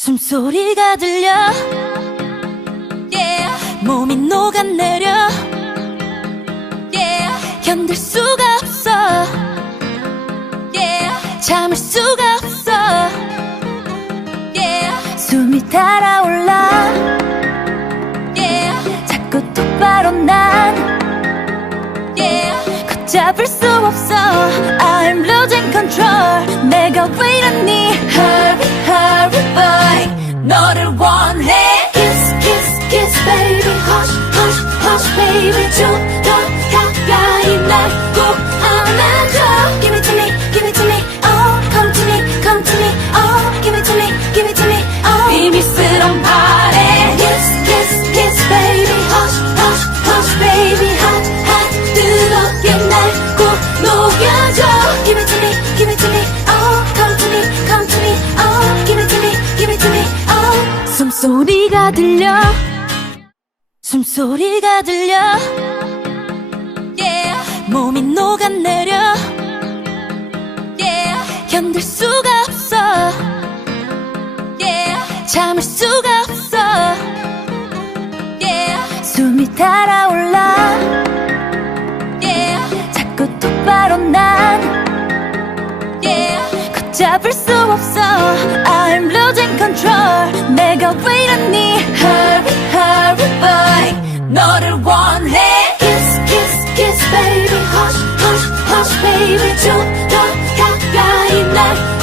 숨소리가 들려 yeah. 몸이 녹아내려 yeah. 견딜 수가 없어 yeah. 참을 수가 없어 yeah. 숨이 달아올라 yeah. 자꾸 똑바로 난 yeah. 걷잡을 수 없어 I'm losing control 내가 왜 이러니 너를 원해 Kiss kiss kiss baby Hush hush hush baby 좀 소리가 들려 숨소리가 들려 yeah. 몸이 녹아내려 yeah. 견딜 수가 없어 yeah. 참을 수가 없어 yeah. 숨이 달아올라 yeah. 자꾸 똑바로 난 yeah. 걷잡을 수 없어 hush baby 좀더 가까이 날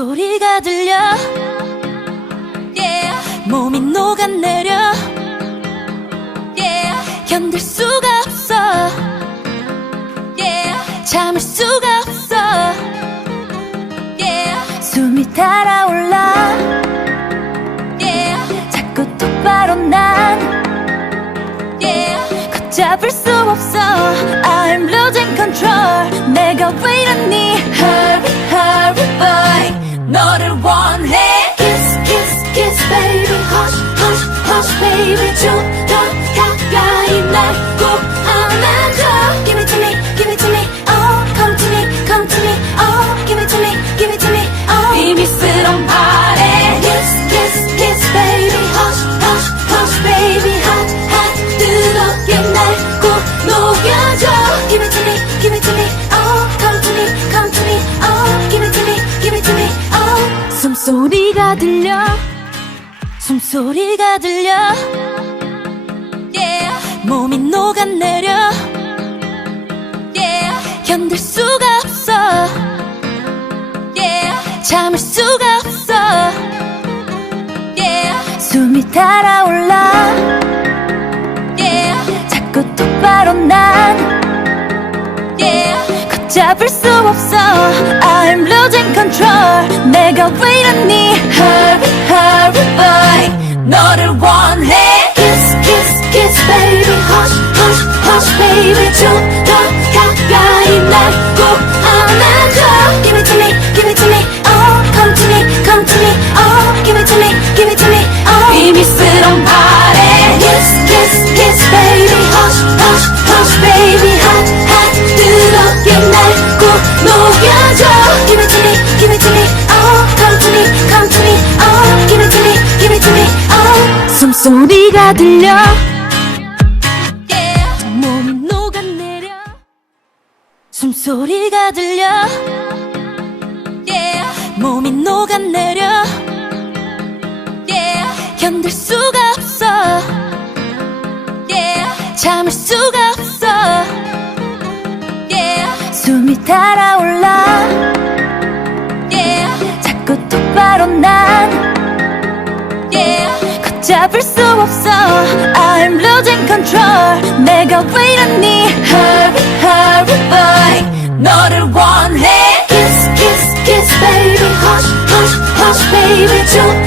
소리가 들려 yeah. 몸이 녹아내려 yeah. 견딜 수가 없어 yeah. 참을 수가 없어 yeah. 숨이 달아올라 yeah. 자꾸 똑바로 난 yeah. 걷잡을 수 없어 I'm losing control 내가 왜 이러니 Hurry hurry boy 너를 원해 Kiss kiss kiss baby Hush hush hush baby 좀 소리가 들려 yeah. 몸이 녹아내려 yeah. 견딜 수가 없어 yeah. 참을 수가 없어 yeah. 숨이 달아올라 yeah. 자꾸 똑바로 난 잡을 수 없어 I'm losing control 내가 왜 이러니 Hurry hurry boy 너를 원해 Kiss kiss kiss baby Hush hush hush baby 좀 녹여줘 Give it to me give it to me Oh come to me come to me Oh give it to me give it to me Oh 숨소리가 들려 몸이 녹아내려 숨소리가 들려 yeah. 몸이 녹아내려 yeah. 견딜 수가 없어 yeah. 참을 수 숨이 달아올라 yeah. 자꾸 똑바로 난 yeah. 걷잡을 수 없어 I'm losing control 내가 왜 이러니 Hurry hurry boy 너를 원해 Kiss kiss kiss baby Hush hush hush baby 좀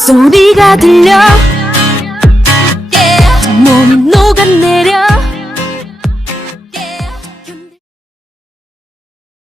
소리가 들려